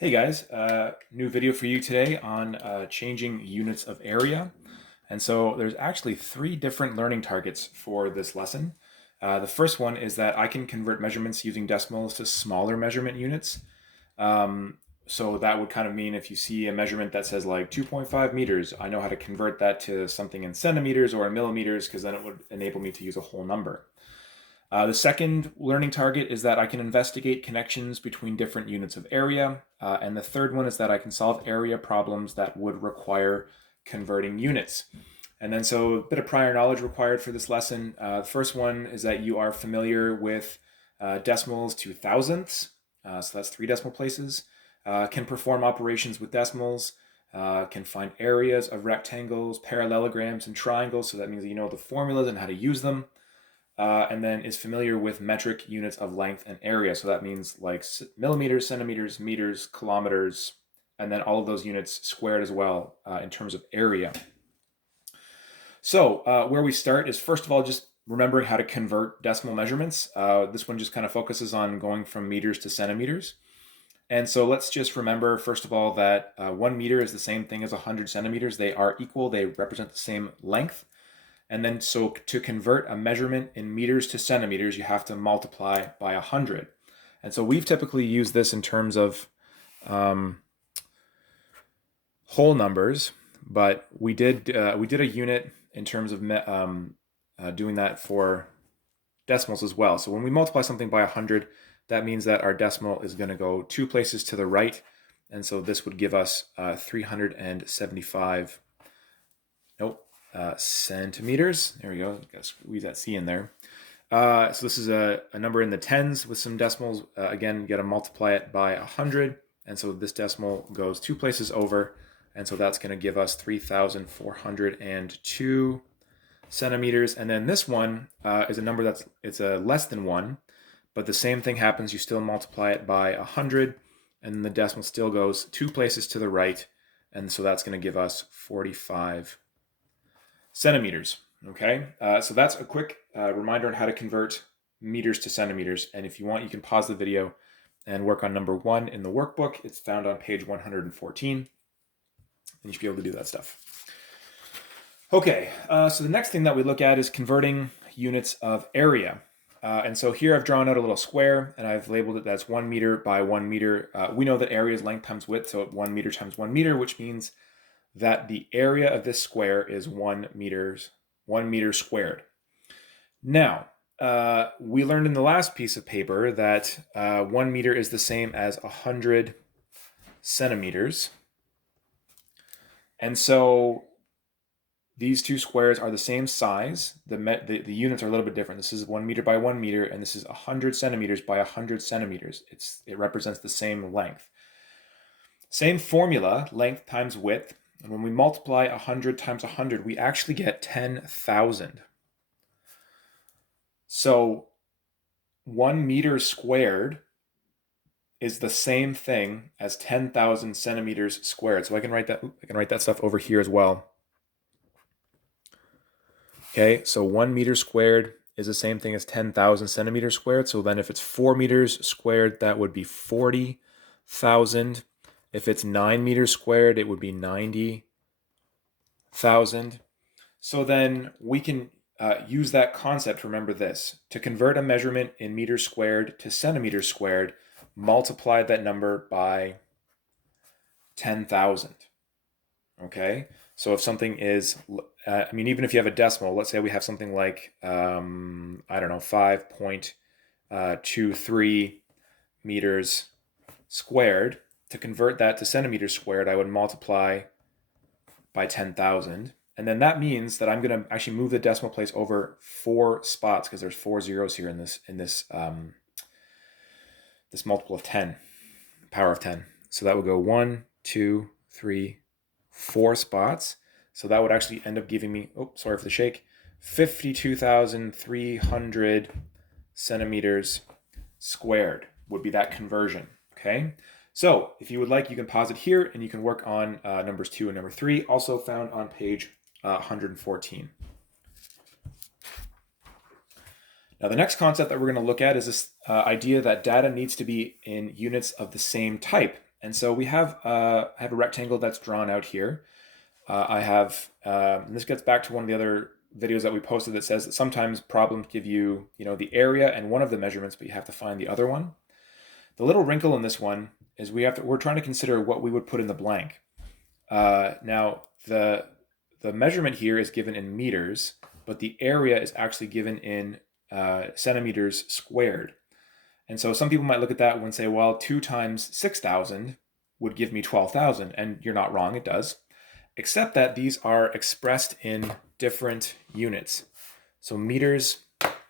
Hey guys, new video for you today on changing units of area. And so there's actually three different learning targets for this lesson. The first one is that I can convert measurements using decimals to smaller measurement units. Um, so that would kind of mean if you see a measurement that says like 2.5 meters, I know how to convert that to something in centimeters or in millimeters because then it would enable me to use a whole number. The second learning target is that I can investigate connections between different units of area. And the third one is that I can solve area problems that would require converting units. And then so a bit of prior knowledge required for this lesson. The first one is that you are familiar with decimals to thousandths. So that's three decimal places. Can perform operations with decimals. Can find areas of rectangles, parallelograms, and triangles. So that means that you know the formulas and how to use them. And then is familiar with metric units of length and area. So that means like millimeters, centimeters, meters, kilometers, and then all of those units squared as well in terms of area. So where we start is first of all just remembering how to convert decimal measurements. This one just kind of focuses on going from meters to centimeters. And so let's just remember, first of all, that 1 meter is the same thing as 100 centimeters. They are equal. They represent the same length. And then so to convert a measurement in meters to centimeters, you have to multiply by 100. And so we've typically used this in terms of whole numbers, but we did a unit in terms of doing that for decimals as well. So when we multiply something by 100, that means that our decimal is going to go two places to the right. And so this would give us 375, nope, centimeters. There we go. Got to squeeze that C in there. So this is a number in the tens with some decimals. Again, you got to multiply it by 100. And so this decimal goes two places over. And so that's going to give us 3,402 centimeters. And then this one is a number it's a less than 1. But the same thing happens. You still multiply it by 100. And the decimal still goes two places to the right. And so that's going to give us 45 centimeters. Okay, so that's a quick reminder on how to convert meters to centimeters. And if you want, you can pause the video and work on number 1 in the workbook. It's found on page 114. And you should be able to do that stuff. Okay, so the next thing that we look at is converting units of area. And so here I've drawn out a little square and I've labeled it that's 1 meter by 1 meter. We know that area is length times width, so 1 meter times 1 meter, which means that the area of this square is 1 meter squared. Now, we learned in the last piece of paper that 1 meter is the same as 100 centimeters. And so these two squares are the same size. The units are a little bit different. This is 1 meter by 1 meter, and this is 100 centimeters by 100 centimeters. It represents the same length. Same formula, length times width. And when we multiply 100 times 100, we actually get 10,000. So 1 meter squared is the same thing as 10,000 centimeters squared. So I can write that stuff over here as well. Okay, so 1 meter squared is the same thing as 10,000 centimeters squared. So then if it's 4 meters squared, that would be 40,000. If it's 9 meters squared, it would be 90,000. So then we can use that concept, remember this, to convert a measurement in meters squared to centimeters squared, multiply that number by 10,000. Okay, so if something is, even if you have a decimal, let's say we have something like, 5.23 meters squared. To convert that to centimeters squared, I would multiply by 10,000. And then that means that I'm going to actually move the decimal place over 4 spots because there's 4 zeros here in this this multiple of 10, power of 10. So that would go 1, 2, 3, 4 spots. So that would actually end up giving me, sorry for the shake, 52,300 centimeters squared would be that conversion. Okay. So if you would like, you can pause it here and you can work on numbers 2 and number 3, also found on page 114. Now the next concept that we're going to look at is this idea that data needs to be in units of the same type. And so we have I have a rectangle that's drawn out here. I have, and this gets back to one of the other videos that we posted that says that sometimes problems give you, the area and one of the measurements, but you have to find the other one. The little wrinkle in this one is we're trying to consider what we would put in the blank. Now the measurement here is given in meters, but the area is actually given in centimeters squared. And so some people might look at that and say, well, 2 times 6,000 would give me 12,000. And you're not wrong, it does. Except that these are expressed in different units. So meters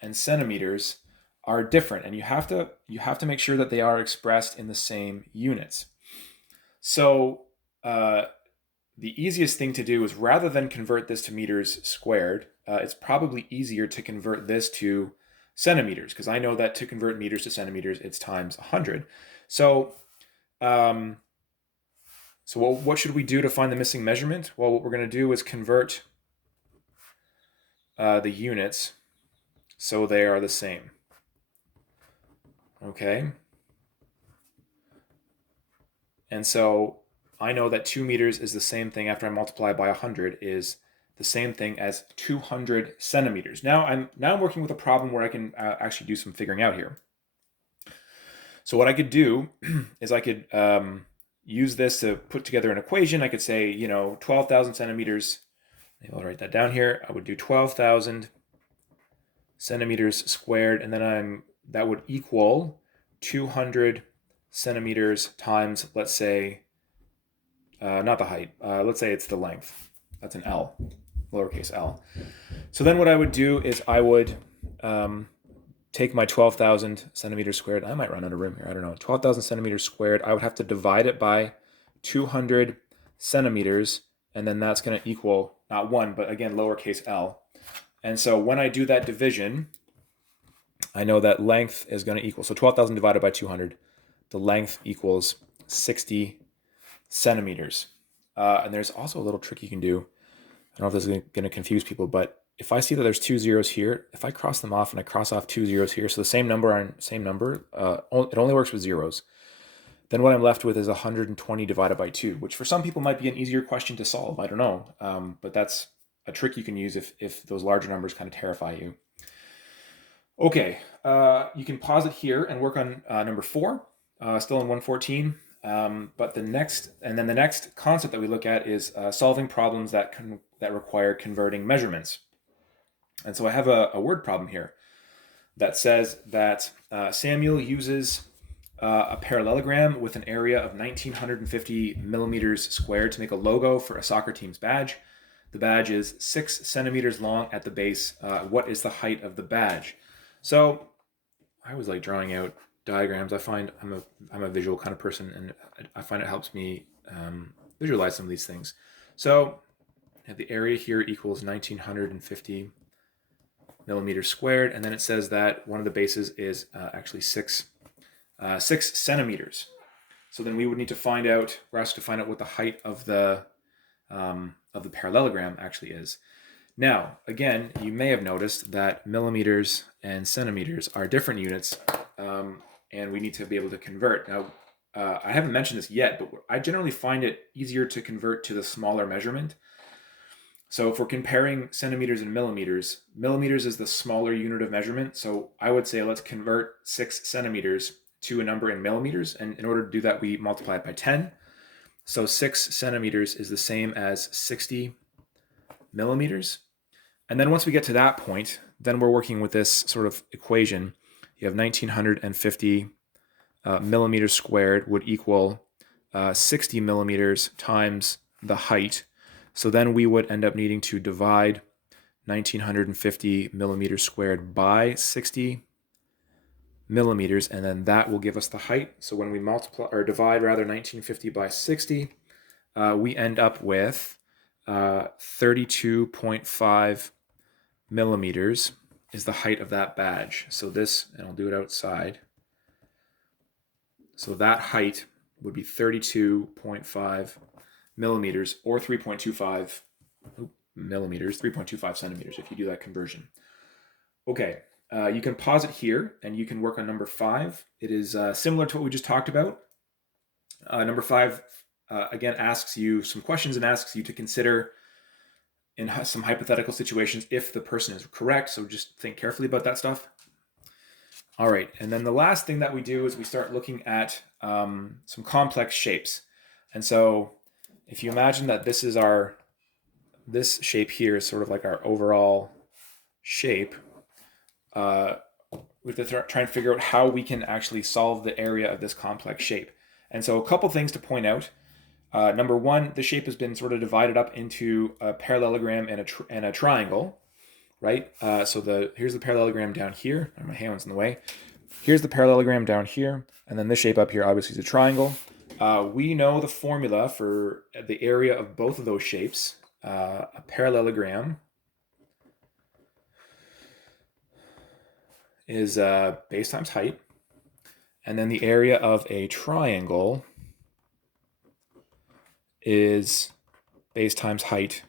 and centimeters are different, and you have to make sure that they are expressed in the same units. So the easiest thing to do is, rather than convert this to meters squared, it's probably easier to convert this to centimeters, because I know that to convert meters to centimeters, it's times 100. So, what should we do to find the missing measurement? Well, what we're going to do is convert the units so they are the same. Okay. And so I know that 2 meters is the same thing, after I multiply by 100, is the same thing as 200 centimeters. Now I'm working with a problem where I can actually do some figuring out here. So what I could do is I could use this to put together an equation. I could say, 12,000 centimeters. Maybe I'll write that down here. I would do 12,000 centimeters squared, and then that would equal 200 centimeters times, let's say, not the height. Let's say it's the length. That's an L, lowercase l. So then what I would do is I would take my 12,000 centimeters squared. I might run out of room here. I don't know. 12,000 centimeters squared. I would have to divide it by 200 centimeters, and then that's going to equal not 1, but again, lowercase l. And so when I do that division, I know that length is going to equal, so 12,000 divided by 200, the length equals 60 centimeters. And there's also a little trick you can do. I don't know if this is going to confuse people, but if I see that there's 2 zeros here, if I cross them off and I cross off 2 zeros here, so the same number on same number, it only works with zeros. Then what I'm left with is 120 divided by 2, which for some people might be an easier question to solve. I don't know, but that's a trick you can use if those larger numbers kind of terrify you. Okay, you can pause it here and work on number 4, still in 114. But the next concept that we look at is solving problems that require converting measurements. And so I have a word problem here that says that Samuel uses a parallelogram with an area of 1,950 millimeters squared to make a logo for a soccer team's badge. The badge is 6 centimeters long at the base. What is the height of the badge? So I always like drawing out diagrams. I find I'm a visual kind of person, and I find it helps me visualize some of these things. So the area here equals 1,950 millimeters squared, and then it says that one of the bases is actually 6 centimeters. So then we would need to find out, we're asked to find out what the height of the parallelogram actually is. Now, again, you may have noticed that millimeters and centimeters are different units, and we need to be able to convert. Now, I haven't mentioned this yet, but I generally find it easier to convert to the smaller measurement. So if we're comparing centimeters and millimeters, millimeters is the smaller unit of measurement. So I would say let's convert 6 centimeters to a number in millimeters. And in order to do that, we multiply it by 10. So 6 centimeters is the same as 60 millimeters. And then once we get to that point, then we're working with this sort of equation. You have 1,950 millimeters squared would equal 60 millimeters times the height. So then we would end up needing to divide 1,950 millimeters squared by 60 millimeters, and then that will give us the height. So when we divide 1,950 by 60, we end up with 32.5 millimeters is the height of that badge. So this, and I'll do it outside. So that height would be 32.5 millimeters, or 3.25 millimeters, 3.25 centimeters if you do that conversion. Okay, you can pause it here and you can work on number 5. It is similar to what we just talked about. Number 5, again, asks you some questions and asks you to consider in some hypothetical situations if the person is correct. So just think carefully about that stuff. All right, and then the last thing that we do is we start looking at some complex shapes. And so if you imagine that this shape here is sort of like our overall shape, we have to try and figure out how we can actually solve the area of this complex shape. And so a couple things to point out. Number 1, the shape has been sort of divided up into a parallelogram and a triangle, right? So here's the parallelogram down here. My hand's in the way. Here's the parallelogram down here, and then this shape up here obviously is a triangle. We know the formula for the area of both of those shapes. A parallelogram is base times height, and then the area of a triangle is base times height